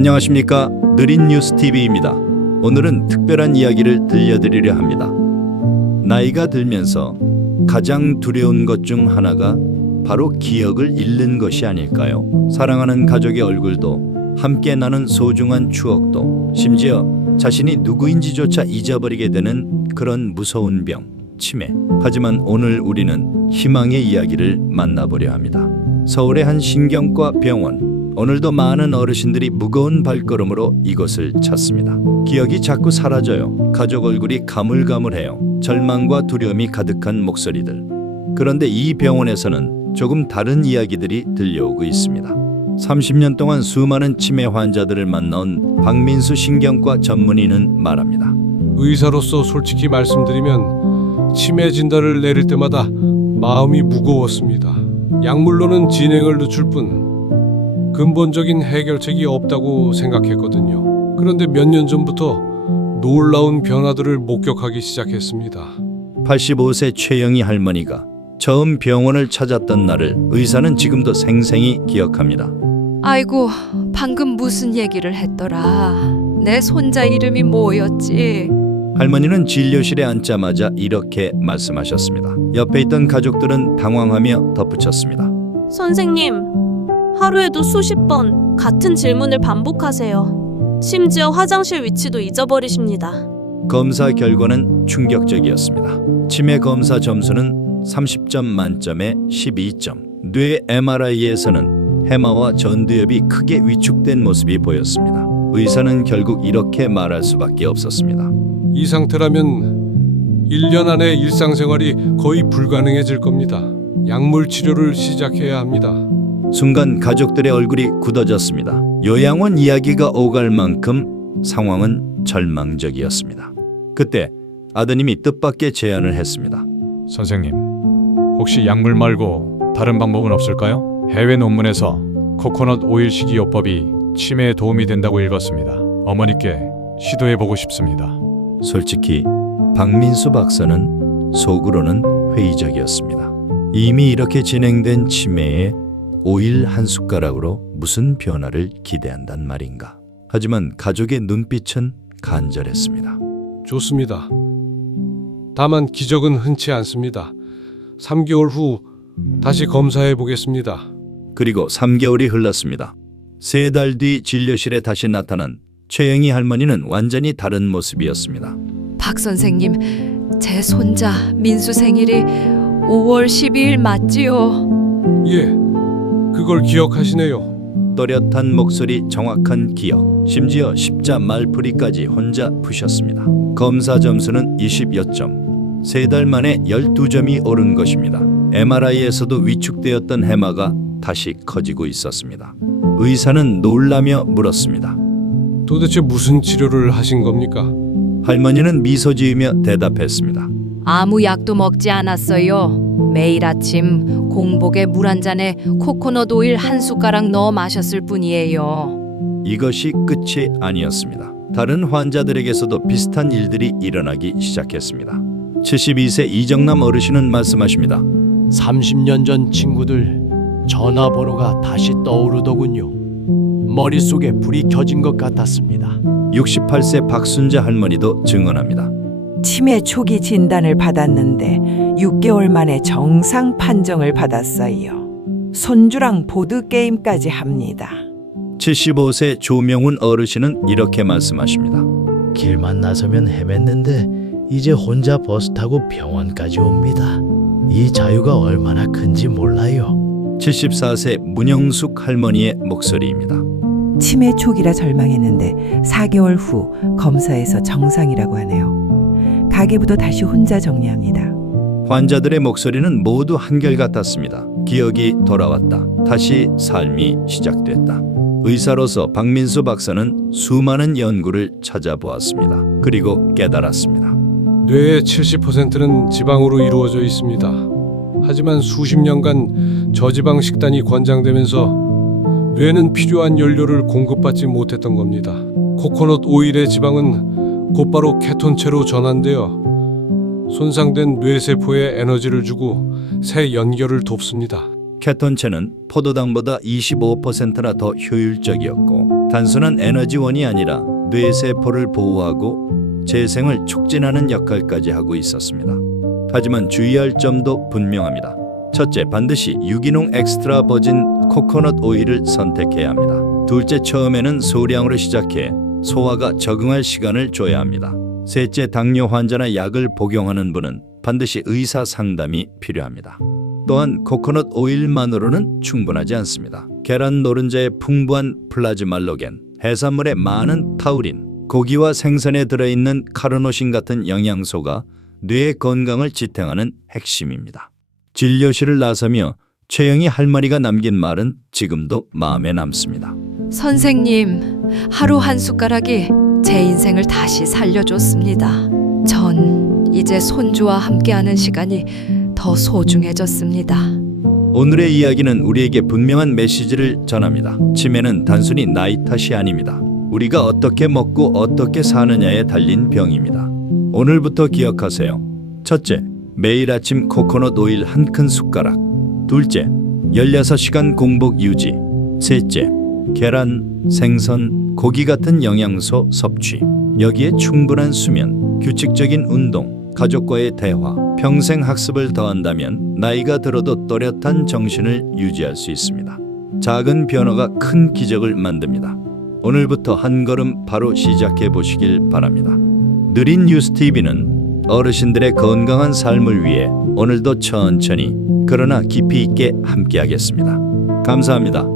안녕하십니까. 느린 뉴스 TV입니다. 오늘은 특별한 이야기를 들려드리려 합니다. 나이가 들면서 가장 두려운 것 중 하나가 바로 기억을 잃는 것이 아닐까요? 사랑하는 가족의 얼굴도 함께 나눈 소중한 추억도 심지어 자신이 누구인지조차 잊어버리게 되는 그런 무서운 병, 치매. 하지만 오늘 우리는 희망의 이야기를 만나보려 합니다. 서울의 한 신경과 병원. 오늘도 많은 어르신들이 무거운 발걸음으로 이곳을 찾습니다. 기억이 자꾸 사라져요. 가족 얼굴이 가물가물해요. 절망과 두려움이 가득한 목소리들. 그런데 이 병원에서는 조금 다른 이야기들이 들려오고 있습니다. 30년 동안 수많은 치매 환자들을 만나온 박민수 신경과 전문의는 말합니다. 의사로서 솔직히 말씀드리면 치매 진단을 내릴 때마다 마음이 무거웠습니다. 약물로는 진행을 늦출 뿐 근본적인 해결책이 없다고 생각했거든요. 그런데 몇 년 전부터 놀라운 변화들을 목격하기 시작했습니다. 85세 최영희 할머니가 처음 병원을 찾았던 날을 의사는 지금도 생생히 기억합니다. 아이고, 방금 무슨 얘기를 했더라. 내 손자 이름이 뭐였지? 할머니는 진료실에 앉자마자 이렇게 말씀하셨습니다. 옆에 있던 가족들은 당황하며 덧붙였습니다. 선생님, 하루에도 수십 번 같은 질문을 반복하세요. 심지어 화장실 위치도 잊어버리십니다. 검사 결과는 충격적이었습니다. 치매 검사 점수는 30점 만점에 12점. 뇌 MRI에서는 해마와 전두엽이 크게 위축된 모습이 보였습니다. 의사는 결국 이렇게 말할 수밖에 없었습니다. 이 상태라면 1년 안에 일상생활이 거의 불가능해질 겁니다. 약물 치료를 시작해야 합니다. 순간 가족들의 얼굴이 굳어졌습니다. 요양원 이야기가 오갈 만큼 상황은 절망적이었습니다. 그때 아드님이 뜻밖의 제안을 했습니다. 선생님, 혹시 약물 말고 다른 방법은 없을까요? 해외 논문에서 코코넛 오일 식이요법이 치매에 도움이 된다고 읽었습니다. 어머니께 시도해보고 싶습니다. 솔직히 박민수 박사는 속으로는 회의적이었습니다. 이미 이렇게 진행된 치매에 오일 한 숟가락으로 무슨 변화를 기대한단 말인가. 하지만 가족의 눈빛은 간절했습니다. 좋습니다. 다만 기적은 흔치 않습니다. 3개월 후 다시 검사해 보겠습니다. 그리고 3개월이 흘렀습니다. 3달 뒤 진료실에 다시 나타난 최영희 할머니는 완전히 다른 모습이었습니다. 박 선생님, 제 손자 민수 생일이 5월 12일 맞지요? 예, 그걸 기억하시네요. 또렷한 목소리, 정확한 기억, 심지어 십자 말풀이까지 혼자 푸셨습니다. 검사 점수는 20여 점. 3달 만에 12점이 오른 것입니다. MRI에서도 위축되었던 해마가 다시 커지고 있었습니다. 의사는 놀라며 물었습니다. 도대체 무슨 치료를 하신 겁니까? 할머니는 미소 지으며 대답했습니다. 아무 약도 먹지 않았어요. 매일 아침 공복에 물 한 잔에 코코넛 오일 한 숟가락 넣어 마셨을 뿐이에요. 이것이 끝이 아니었습니다. 다른 환자들에게서도 비슷한 일들이 일어나기 시작했습니다. 72세 이정남 어르신은 말씀하십니다. 30년 전 친구들 전화번호가 다시 떠오르더군요. 머릿속에 불이 켜진 것 같았습니다. 68세 박순자 할머니도 증언합니다. 치매 초기 진단을 받았는데 6개월 만에 정상 판정을 받았어요. 손주랑 보드게임까지 합니다. 75세 조명훈 어르신은 이렇게 말씀하십니다. 길만 나서면 헤맸는데 이제 혼자 버스 타고 병원까지 옵니다. 이 자유가 얼마나 큰지 몰라요. 74세 문영숙 할머니의 목소리입니다. 치매 초기라 절망했는데 4개월 후 검사에서 정상이라고 하네요. 가계부도 다시 혼자 정리합니다. 환자들의 목소리는 모두 한결같았습니다. 기억이 돌아왔다. 다시 삶이 시작됐다. 의사로서 박민수 박사는 수많은 연구를 찾아보았습니다. 그리고 깨달았습니다. 뇌의 70%는 지방으로 이루어져 있습니다. 하지만 수십 년간 저지방 식단이 권장되면서 뇌는 필요한 연료를 공급받지 못했던 겁니다. 코코넛 오일의 지방은 곧바로 케톤체로 전환되어 손상된 뇌세포에 에너지를 주고 새 연결을 돕습니다. 케톤체는 포도당보다 25%나 더 효율적이었고 단순한 에너지원이 아니라 뇌세포를 보호하고 재생을 촉진하는 역할까지 하고 있었습니다. 하지만 주의할 점도 분명합니다. 첫째, 반드시 유기농 엑스트라 버진 코코넛 오일을 선택해야 합니다. 둘째, 처음에는 소량으로 시작해 소화가 적응할 시간을 줘야 합니다. 셋째, 당뇨 환자나 약을 복용하는 분은 반드시 의사 상담이 필요합니다. 또한 코코넛 오일만으로는 충분하지 않습니다. 계란 노른자에 풍부한 플라즈말로겐, 해산물에 많은 타우린, 고기와 생선에 들어있는 카르노신 같은 영양소가 뇌의 건강을 지탱하는 핵심입니다. 진료실을 나서며 최영희 할머니가 남긴 말은 지금도 마음에 남습니다. 선생님, 하루 한 숟가락이 제 인생을 다시 살려줬습니다. 전 이제 손주와 함께하는 시간이 더 소중해졌습니다. 오늘의 이야기는 우리에게 분명한 메시지를 전합니다. 치매는 단순히 나이 탓이 아닙니다. 우리가 어떻게 먹고 어떻게 사느냐에 달린 병입니다. 오늘부터 기억하세요. 첫째, 매일 아침 코코넛 오일 한 큰 숟가락. 둘째, 16시간 공복 유지. 셋째, 계란, 생선, 고기 같은 영양소 섭취. 여기에 충분한 수면, 규칙적인 운동, 가족과의 대화, 평생 학습을 더한다면 나이가 들어도 또렷한 정신을 유지할 수 있습니다. 작은 변화가 큰 기적을 만듭니다. 오늘부터 한 걸음 바로 시작해 보시길 바랍니다. 느린 뉴스TV는 어르신들의 건강한 삶을 위해 오늘도 천천히 그러나 깊이 있게 함께하겠습니다. 감사합니다.